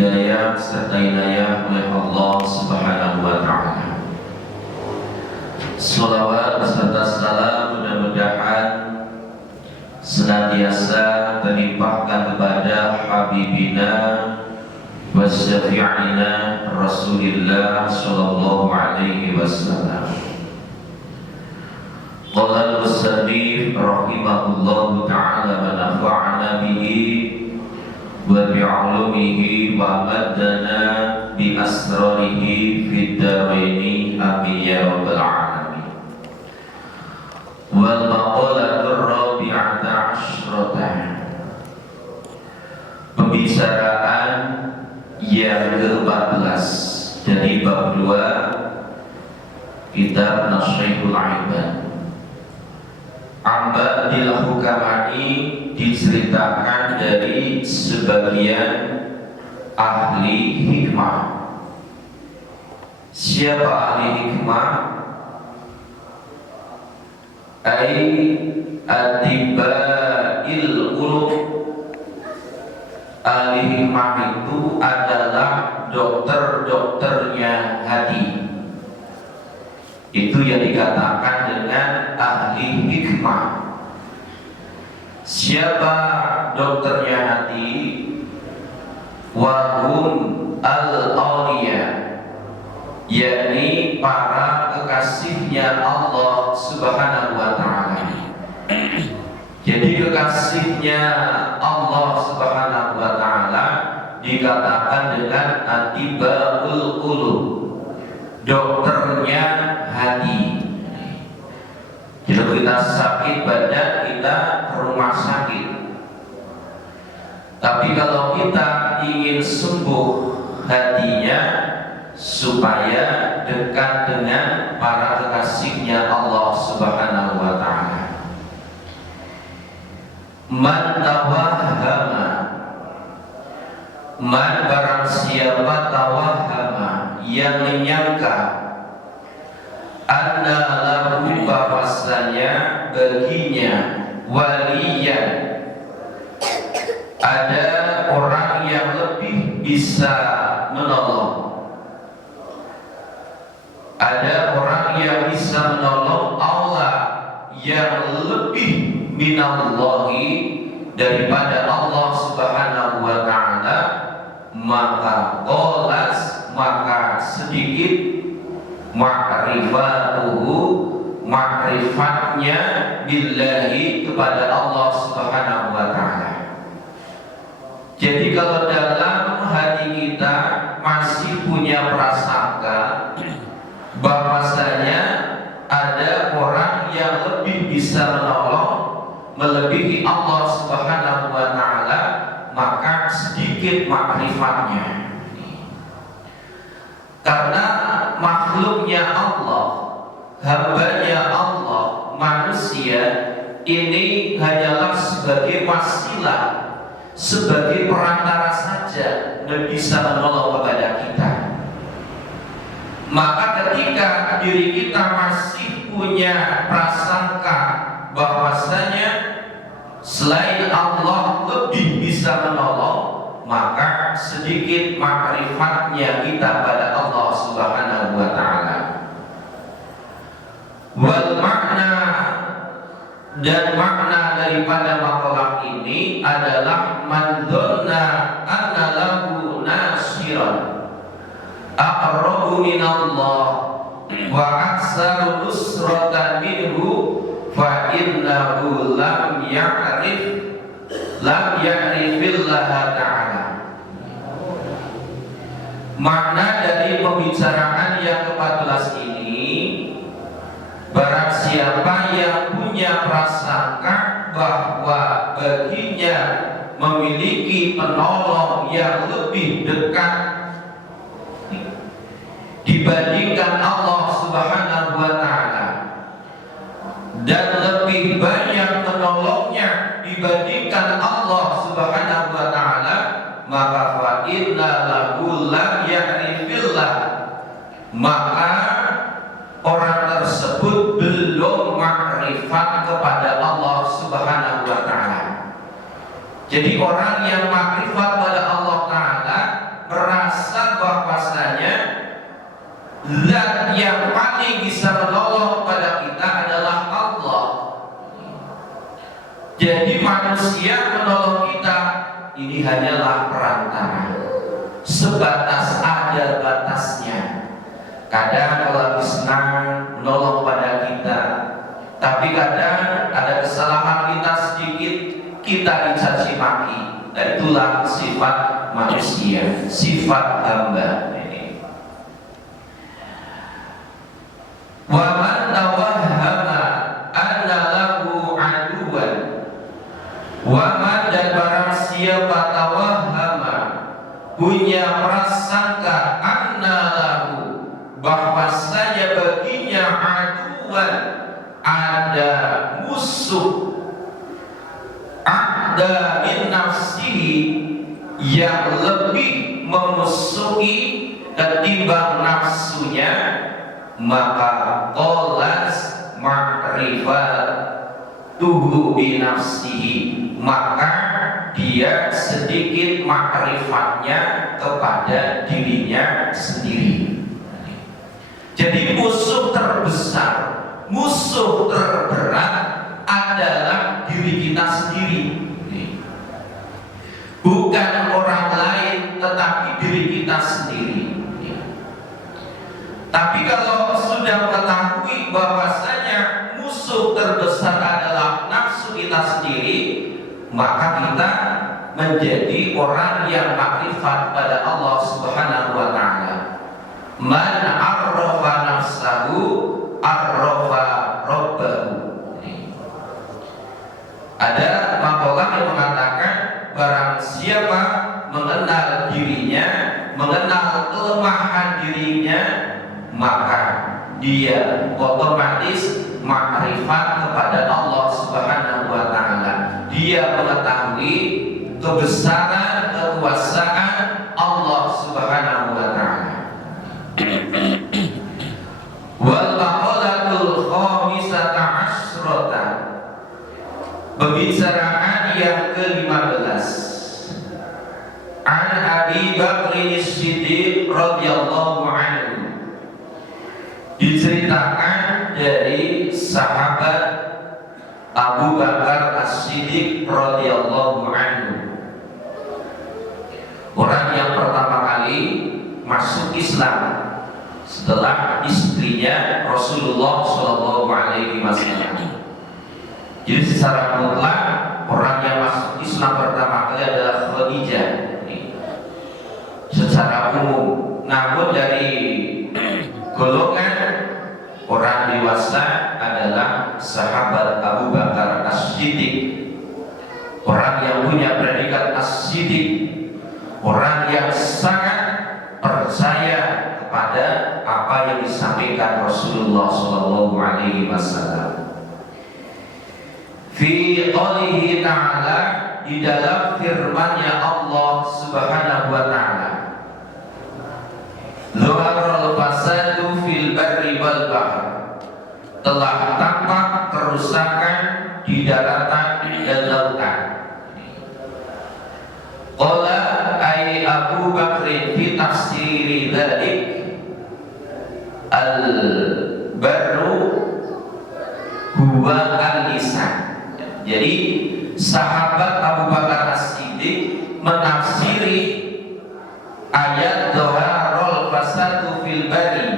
hidayah serta inayah oleh Allah Subhanahu wa Ta'ala. Shalawat beserta salam mudah-mudahan senantiasa terlimpahkan kepada Habibina wa syafi'ina Rasulillah sallallahu alaihi wasallam. Qala al-musannif rahimahullahu ta'ala wa nafa'ana bihi wa bi'ulumihi wa madana bi asrarihi fid daraini amin ya rabbal alamin. Wal maqalatur rabi'ata asyrata, pembicaraan yang ke-14 dari bab 2 kitab Nasrihul Ibad. Ambadil Hukamai diceritakan dari sebagian ahli hikmah. Siapa ahli hikmah? Atibail qulub. Ahli hikmah itu adalah dokter-dokternya hati. Itu yang dikatakan dengan ahli hikmah. Siapa dokternya hati? Wahum al-awliya, yakni para kekasihnya Allah Subhanahu wa Ta'ala. Jadi kekasihnya Allah Subhanahu wa Ta'ala dikatakan dengan atibaul qulub, dokternya hati. Jadi kita sakit badan, kita ke rumah sakit. Tapi kalau kita ingin sembuh hatinya, supaya dekat dengan para kekasihnya Allah Subhanahu wa Ta'ala. Man tawahhama, man barang siapa tawahhama, yang menyangka anna lahu, bahwasanya baginya waliyan, ada orang yang lebih bisa menolong, ada orang yang bisa menolong Allah yang lebih minallahi, daripada Allah Subhanahu wa Ta'ala, maka qolas, maka sedikit ma'rifatuhu, ma'rifatnya billahi, kepada Allah Subhanahu wa Ta'ala. Jadi kalau dalam hati kita masih punya prasangka bahwasanya ada orang yang lebih bisa menolong melebihi Allah Subhanahu wa Ta'ala, maka sedikit makrifatnya. Karena makhluknya Allah, hambanya Allah, manusia ini hanyalah sebagai wasilah, sebagai perantara saja, dan bisa menolong kepada kita. Maka ketika diri kita masih punya prasangka bahwasanya selain Allah lebih bisa menolong, maka sedikit makrifatnya kita pada Allah Subhanahu wa Ta'ala. Wal makna, dan makna daripada maqalah ini adalah man dzanna anna lahu nasiran aqrabu minallah wa aksaru nusratan minhu fa innahu lam ya'rifillaha ta'ala. Makna dari pembicaraan yang ke-14 ini, barang siapa yang punya prasangka bahwa baginya memiliki penolong yang lebih dekat dibandingkan Allah Subhanahu wa Ta'ala, dan lebih banyak menolongnya dibandingkan Allah Subhanahu wa Ta'ala, maka fa inna lahu lam ya'rifillah, maka orang tersebut belum makrifat kepada Allah Subhanahu wa Ta'ala. Jadi orang yang makrifat pada Allah Ta'ala bahwasanya zat yang paling bisa menolong pada kita adalah Allah. Jadi manusia menolong kita ini hanyalah perantara, sebatas ada batasnya. Kadang kalau lagi senang menolong pada kita, tapi kadang ada kesalahan kita sedikit, kita dicaci maki. Dan itulah sifat manusia, sifat hamba. Wa man tawahhama anna lahu aduwan, wa man, dan barang siapa tawahhama punya prasangka anna lahu bahwasanya baginya aduwan ada musuh, ada min nafsihi yang lebih memusuhi ketimbang nafsunya, maka qolas ma'rifat tuhu bi nafsihi, maka dia sedikit ma'rifatnya kepada dirinya sendiri. Jadi musuh terbesar, musuh terberat adalah diri kita sendiri, bukan orang lain tetapi diri kita sendiri. Tapi kalau sudah mengetahui bahwasanya musuh terbesar adalah nafsu kita sendiri, maka kita menjadi orang yang makrifat pada Allah Subhanahu wa taala. Man arrafa nafsahu arrafa rabbahu. Ada makalah yang mengatakan barang siapa mengenal dirinya, mengenal kelemahan dirinya, maka dia otomatis makrifat kepada Allah Subhanahu wa taala. Dia mengetahui kebesaran, kekuasaan Allah Subhanahu wa taala. Wal maqalatul khamisata asyrata, pembicaraan yang ke-15. An Abi Bakr As-Siddiq radhiyallahu anhu, diceritakan dari sahabat Abu Bakar As-Siddiq radhiyallahu anhu, orang yang pertama kali masuk Islam setelah istrinya Rasulullah Shallallahu Alaihi Wasallam. Jadi secara mutlak orang yang masuk Islam pertama kali adalah Khadijah secara umum. Namun dari golongan orang dewasa adalah sahabat Abu Bakar As-Siddiq, orang yang punya predikat As-Siddiq, orang yang sangat percaya kepada apa yang disampaikan Rasulullah Shallallahu Alaihi Wasallam. Fi qoulihi ta'ala, di dalam firman-Nya Allah Subhanahu wa taala, Zuharul fasadu fil barri wal bahr, telah tampak kerusakan di daratan dan lautan. Qala ay Abu Bakr fi tafsiri dzalik, al barru huwa al-lisan. Jadi sahabat Abu Bakar As-Siddiq menafsiri ayat Zuharul fasadu fil barri.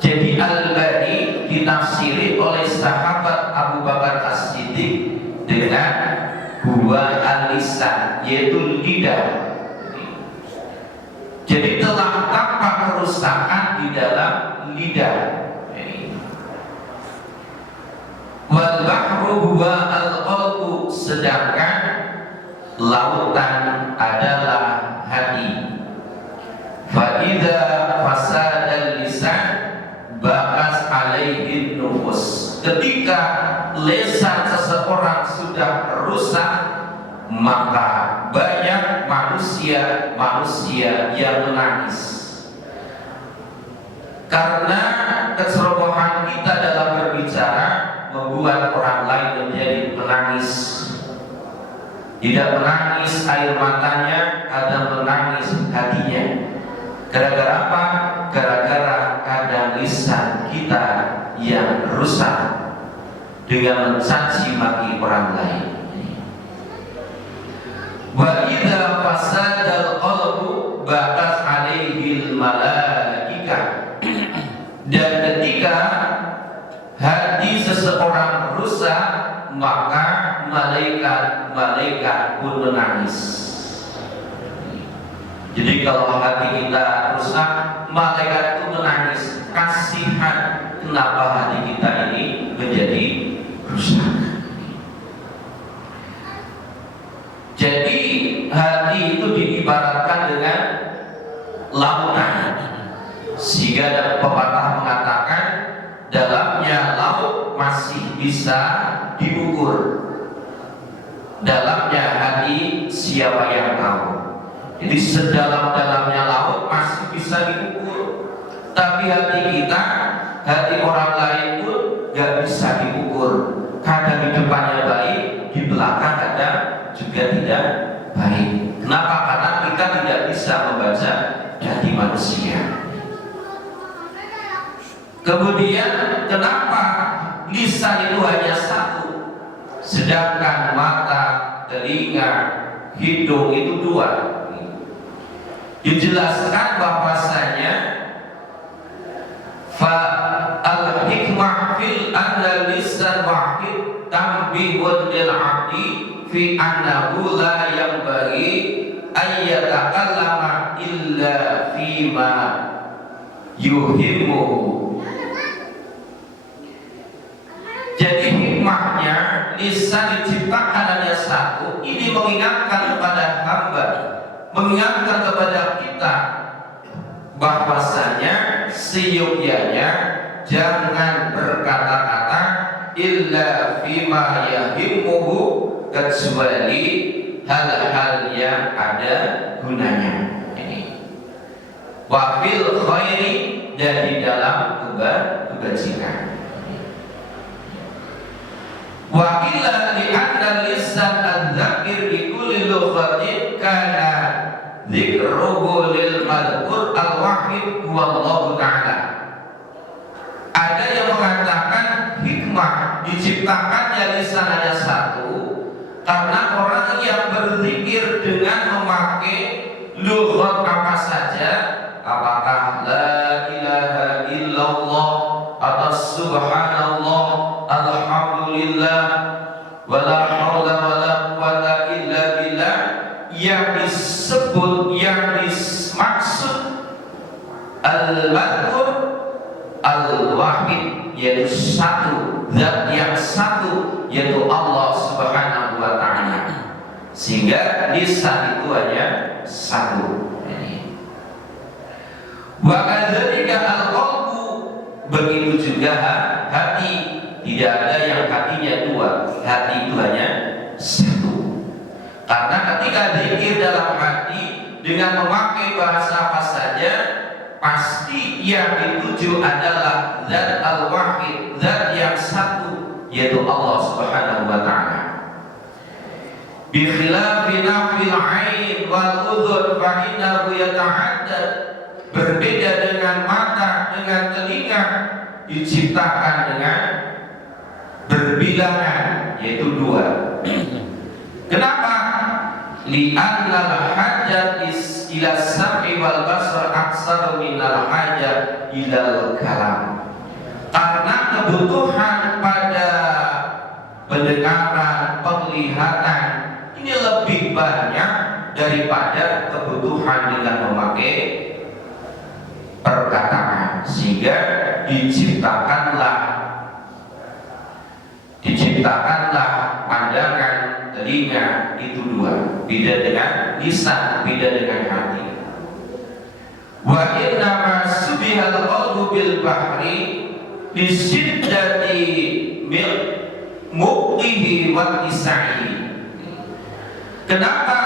Jadi al-bari ditafsiri oleh sahabat Abu Bakar As-Siddiq dengan huwa al-lisan, yaitu lidah. Jadi telah tampak kerusakan di dalam lidah. Wal bahru huwa al-qalbu, sedangkan lautan adalah hati. Fa idza fasada lisan bakas alaihi nufus, ketika lisan seseorang sudah rusak, maka banyak manusia yang menangis. Karena kecerobohan kita dalam berbicara membuat orang lain menjadi menangis. Tidak menangis air matanya, kadang menangis hatinya. Gara-gara apa? Gara-gara kadang lisan kita yang rusak dengan mencaci maki orang lain. Wa idza fasadal qalbu ba'ats 'alaihil malaikah. Dan ketika hati seseorang rusak, maka malaikat pun menangis. Jadi kalau hati kita rusak, malaikat itu menangis, kasihan kenapa hati kita ini menjadi rusak. Jadi hati itu diibaratkan dengan lautan, sehingga ada pepatah mengatakan dalamnya laut masih bisa diukur, dalamnya hati siapa yang tahu. Jadi sedalam-dalamnya laut masih bisa diukur, tapi hati kita, hati orang lain pun gak bisa diukur. Kadang di depannya baik, di belakang kadang juga tidak baik. Kenapa? Karena kita tidak bisa membaca hati manusia. Kemudian kenapa lisan itu hanya satu, sedangkan mata, telinga, hidung itu dua? Dijelaskan bahwasanya fa al-hikmah fil anna lisan wahid tanbihun lil 'abdi fi annahu la yanbaghi ay yatakallama illa fima yuhimmu. Jadi hikmahnya lisan diciptakan hanya satu, ini mengingatkan kepada hamba, mengingatkan kepada kita bahwasanya seyogyanya jangan berkata-kata illa fima yahimmuhu, kecuali hal-hal yang ada gunanya. Wa fil khairi, dan di dalam kebajikan. Wa illa li anna lisan adzakir bi kulli lughatin kana dzikruhu lil madhkur al-wahid wallahu ta'ala. Ada yang mengatakan hikmah diciptakannya lisan hanya satu karena orang yang berzikir dengan memakai lughat apa saja, apakah la ilaha illallah atau subhanallah, alhamdulillah, wala haula wala quwata illa billah, yang disebut, yang dimaksud al-madhkur al-wahid, yaitu satu, zat yang satu, yaitu Allah Subhanahu wa ta'ala. Sehingga lisan itu hanya satu. Wa kadzalika al-qalbu, begitu juga hati. Tidak ada yang hatinya dua, hati itu hanya satu. Karena ketika zikir dalam hati dengan memakai bahasa apa saja, pasti yang dituju adalah zat al-wahid, zat yang satu, yaitu Allah Subhanahu wa ta'ala. Bi khilafi nafil 'ain wal udhun fa innahu yata'addad. Berbeda dengan mata, dengan telinga, diciptakan dengan berbilangan, yaitu dua. Kenapa? Li'anna al-hajat ila sam'i wal basar aksar minal hajat ilal kalam. Karena kebutuhan pada pendengaran, penglihatan ini lebih banyak daripada kebutuhan dengan memakai perkataan, sehingga diciptakanlah pandangan, telinga itu dua, beda dengan lisan, beda dengan hati. Wa inna ma subihal qalbu bil bahri li shiddati muqihi wa isaihi. Kenapa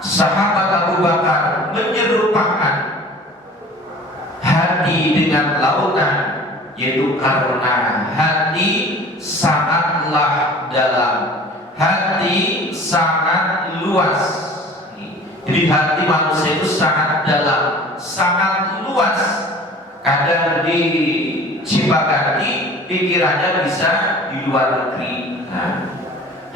sahabat Abu Bakar menyerupakan hati dengan lautan? Yaitu karena hati sangatlah dalam, hati sangat luas. Jadi hati manusia itu sangat dalam. sangat luas. Kadang di Cipaganti pikirannya bisa di luar negeri,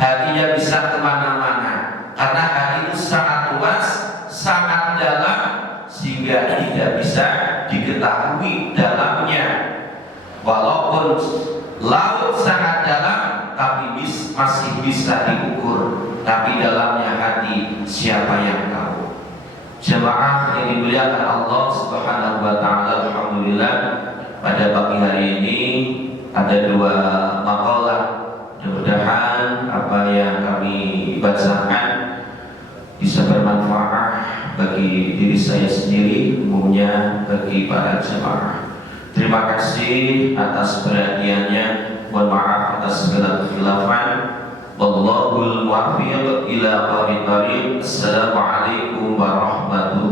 hatinya bisa kemana-mana, karena hati itu sangat luas, sangat dalam, sehingga tidak bisa diketahui dalamnya. Walaupun laut sangat dalam, tapi masih bisa diukur. Tapi dalamnya hati siapa yang tahu? Jemaah yang dimuliakan Allah Subhanahu wa taala, alhamdulillah pada pagi hari ini ada 2 makalah. Mudah-mudahan apa yang kami bacakan bisa bermanfaat bagi diri saya sendiri, umumnya bagi para jemaah. Terima kasih atas perhatiannya. Mohon maaf atas segala kekhilafan. Wallahul muwaffiq ila aqwamit thoriq. Assalamualaikum warahmatullahi